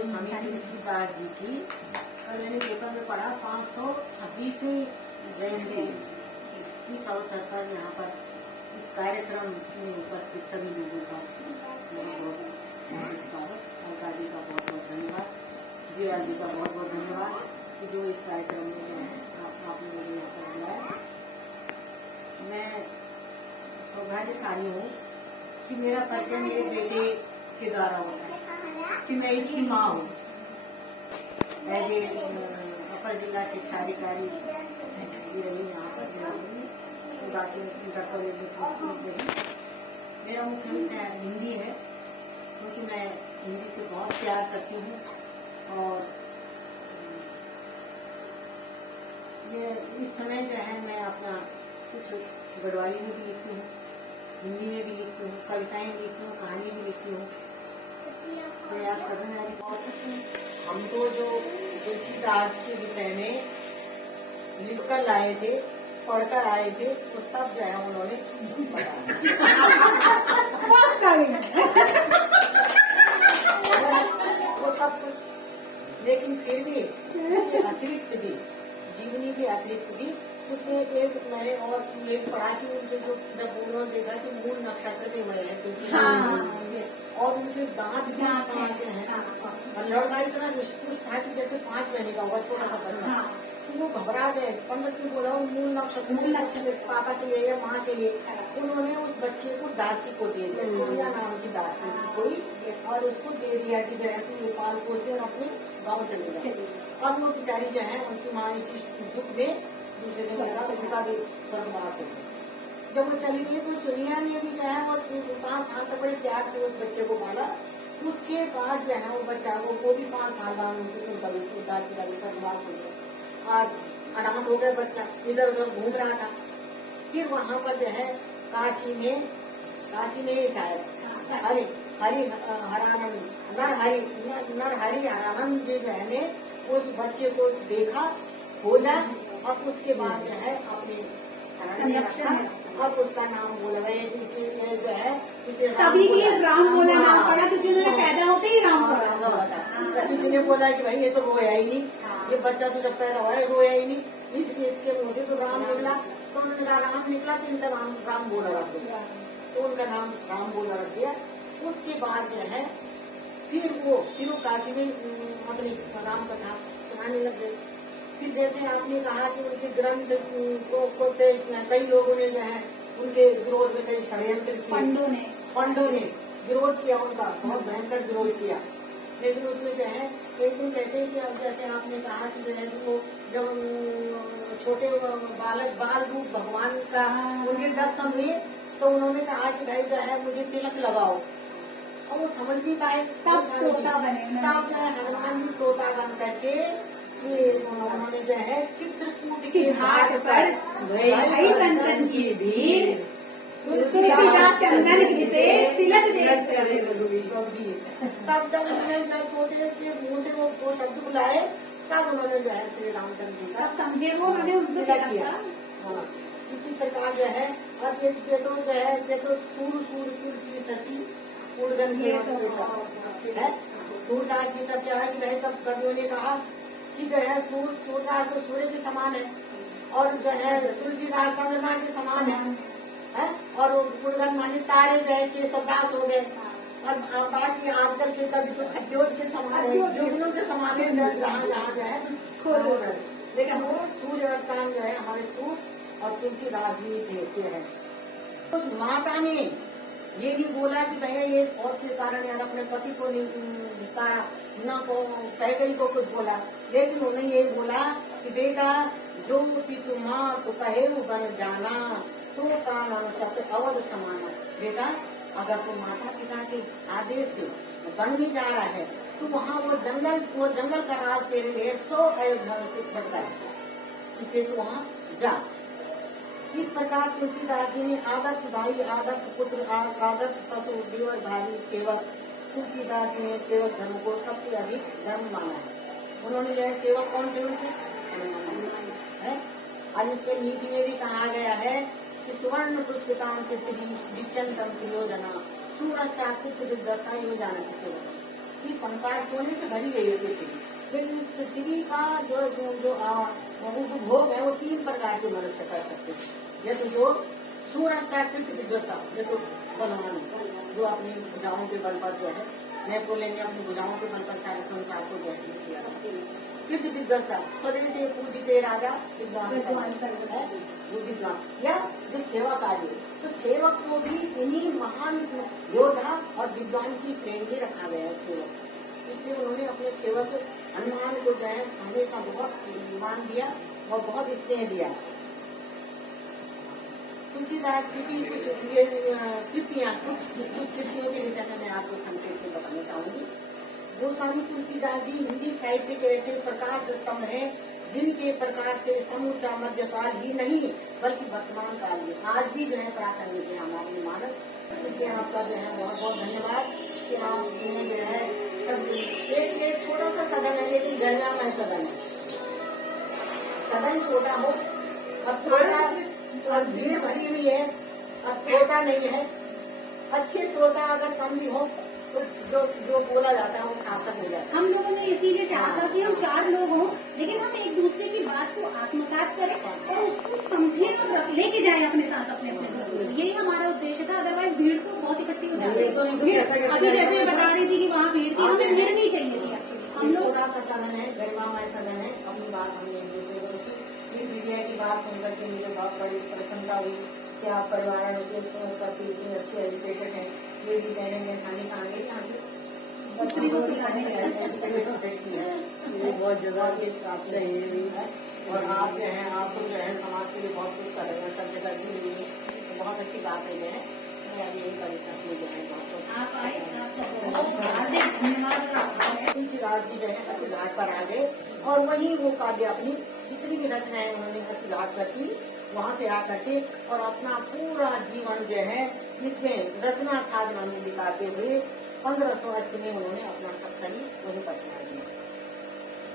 गोस्वामी तुलसीदास जी की कल मैंने पेपर में पढ़ा 526वीं जयंती। इस अवसर पर यहाँ पर इस कार्यक्रम में उपस्थित सभी लोगों का बहुत स्वागत। अलका जी का बहुत बहुत धन्यवाद, जिया जी का बहुत बहुत धन्यवाद कि जो इस कार्यक्रम में जो है आप लोगों ने यहाँ पर बुलाया। मैं सौभाग्यशाली हूँ कि मेरा परिचय मेरे बेटे के द्वारा होता है कि मैं इसकी माँ हूँ। एज ए अपर जिला शिक्षा अधिकारी रही यहाँ पर बाकी इंटर कॉलेज में। मेरा मुख्य विषय हिंदी है क्योंकि मैं हिंदी से बहुत प्यार करती हूँ। और ये इस समय जो है मैं अपना कुछ गढ़वाली में भी लिखती हूँ, हिंदी में भी लिखती हूँ, कविताएं लिखती हूँ, कहानी भी लिखती हूँ। प्रयास कर रहे हैं। हमको जो तुलसीदास के विषय में लिखकर लाए थे, पढ़कर आए थे, तो सब जो है उन्होंने वो सब कुछ, लेकिन फिर भी अतिरिक्त भी जीवनी के अतिरिक्त भी उसमें एक मैंने और ये पढ़ा कि उनके जो जब उन्होंने देखा कि मूल नक्षत्र के हुए हैं तुलसी और उनके दांत भी काटे हैं और लड़का इतना निष्पुष्ट था कि जैसे 5 महीने का हुआ छोटा सा बच्चा, तो वो घबरा गए। पंडित ने बोला मूल नक्षत्र पापा के लिए या माँ के लिए, उन्होंने उस बच्चे को दासी को दे दिया, सोनिया नाम की दासी कोई, और उसको दे दिया कि ये पाल पोस के अपने गाँव चले गए। अब वो बेचारी जो है उनकी माँ इसी दुख में दूसरे दिन उनका भी स्वर्गवास हो गया। जब वो चली गई तो चुनिया ने भी जो है वो 5 साल तक बड़े प्यार से उस बच्चे को पाला। उसके बाद जो है वो बच्चा वो भी 5 साल बाद उनका भी उदासी का भी स्वर्गवास हो गया। आज अनाथ हो गया बच्चा, इधर उधर घूम रहा था। फिर वहाँ पर जो है काशी में शायद हरि हरानंद नरहरि हरानंद जी जो है उस बच्चे को देखा, खोजा, अब उसके बाद जो है अपने संरक्षण, अब उसका नाम बोला गया जो है इसे तभी भी राम बोला नाम पड़ा क्योंकि उन्होंने पैदा होते ही राम पड़ा। किसी ने बोला कि भाई ये तो रोया ही नहीं, ये बच्चा तो जब पैदा हुआ है रोया ही नहीं, इसलिए इसके मुँह से तो राम निकला। तो उन्होंने राम निकला तो इनका राम बोला रख दिया, तो उनका नाम राम बोला रख दिया। उसके बाद जो है फिर वो काशी में अपनी राम कथा सुनाने लग गए। फिर जैसे आपने कहा कि उनके ग्रंथ को कई लोगों ने जो है उनके विरोध में कई षड्यंत्र किए, पंडों ने विरोध किया, उनका बहुत भयंकर विरोध किया। लेकिन उसमें जो है एक दिन कहते हैं कि अब जैसे आपने कहा कि जो है वो जब छोटे बाल रूप भगवान का उनके दर्शन हुए तो उन्होंने कहा कि भाई जो है मुझे तिलक लगाओ, और वो समझ नहीं पाए। तब हनुमान जी तोता बन करके उन्होंने जो है चित्रकूट के घाट पर संतन की भीड़ चंदन से तिलक तब जब उन्होंने छोटे के मुँह से वो शब्द बुलाए तब उन्होंने जो है श्री रामचंद्र जी का समझे वो उन्होंने उनको किया। इसी प्रकार जो है अब ये तो जो है तो सूर श्री शशि उड़गन सूरदास जी का क्या है कि भाई तब कवियों ने कहा कि जो है सूरदास तो सूर्य के समान है और जो है तुलसीदास चंद्रमा के समान है और उड़गन माने तारे जो है केशवदास हो गए, और बाकी आजकल के कवि तो खद्योत के समान है, जुगनू के समान है जहाँ जो है। लेकिन वो सूर्य और चांद जो है हमारे सूर्य और तुलसीदास जी देते हैं। तो माता ने ये भी बोला कि भैया ये और के कारण यार अपने पति को निकाया न को कैकेयी को कुछ बोला, लेकिन उन्हें ये बोला कि बेटा जो पितु माँ तो कहे वो बन जाना तो काम सत्य अवध समाना। बेटा अगर तो माता पिता के आदेश से बन भी जा रहा है तो वहाँ वो जंगल का राज तेरे लिए 100 अयोध्या से बढ़ता है, इसलिए तो वहाँ जा। इस प्रकार तुलसीदास जी ने आदर्श भाई, आदर्श पुत्र, आदर्श ससुर, देवर, भाई, सेवक, तुलसीदास जी ने सेवक धर्म को सबसे अधिक धर्म माना है। उन्होंने जो है सेवक कौन थे उनके है। और इसके नीति में भी कहा गया है कि सुवर्ण पुष्पिताम पृथ्वी विचन योजना सूरज का पुत्र योजना की सेवक कि संसार सोने से भरी गई है पृथ्वी, लेकिन इस पृथ्वी का जो उपभोग है वो 3 प्रकार के मनुष्य कर सकते हैं। जैसे जो सूर्यास्ताकृत दिग्दशा, जैसे बलवान जो अपनी भुजाओं के बल पर जो है, मैं बोलेंगे अपनी भुजाओं के बल पर सारे संसार को जो है किया। कृत दिग्दशा स्वदेश से पूजित राजा विद्वान है, जो विद्वान या जो सेवा कार्य, तो सेवक को भी इन्हीं महान योद्धा और विद्वान की श्रेणी में रखा गया है सेवक। इसलिए उन्होंने अपने सेवक हनुमान को जो है हमेशा बहुत मान दिया और बहुत स्नेह दिया। तुलसीदास जी की कुछ कृतियां, कुछ कृतियों के विषय में मैं आपको संक्षेप में बताना चाहूंगी। गोस्वामी तुलसीदास जी हिंदी साहित्य के ऐसे प्रकाश स्तंभ हैं जिनके प्रकाश से समूचा मध्यकाल ही नहीं बल्कि वर्तमान काल भी आज भी जो है प्रासंगिक है हमारे मानस। इसलिए आपका जो है बहुत बहुत धन्यवाद कि आपने जो है सब एक छोटा सा सदन है, लेकिन गंगामय सदन है। सदन छोटा हो और भीड़ भरी हुई है और श्रोता नहीं है। अच्छे श्रोता अगर कम भी हो तो जो बोला जाता है वो सार्थक हो जाता है। हम लोगों ने इसीलिए चाहा था कि हम 4 लोग हों, लेकिन हम एक दूसरे की बात को आत्मसात करें और उसको समझे और लेके जाए अपने साथ अपने घर। यही हमारा उद्देश्य था। अदरवाइज भीड़ तो बहुत इकट्ठी हो जाती है। अभी जैसे बता रही थी कि वहाँ भीड़ थी, हमें भीड़ नहीं चाहिए थी। हम लोग थोड़ा सा सदन है, गरिमामय सदन है, अपनी बात हमने एक दूसरे को रखी। ये मीडिया की बात सुनकर के मुझे बहुत बड़ी प्रसन्नता हुई कि आप परिवार प्रति इतने अच्छे एजुकेटेड हैं। ये भी कहने में खाने खाएंगे यहाँ से बच्ची को सिखाने ये बहुत जगह की प्राप्त है। और आप जो है आपको जो है समाज के लिए बहुत कुछ कर रहे हैं, सब जगह भी मिली है, तो बहुत अच्छी बात है। जो है मैं यही कार्यक्रम जो है आप आए, हार्दिक धन्यवाद। तुलसीदास जी जो है अस्सी घाट पर आ गए और वहीं वो काव्य अपनी जितनी भी रचनाएं उन्होंने अस्सी घाट पर की, वहाँ से आकर के और अपना पूरा जीवन जो है इसमें रचना साधना में बिताते हुए 1580 में उन्होंने अपना सत्संग वहीं पर दिया।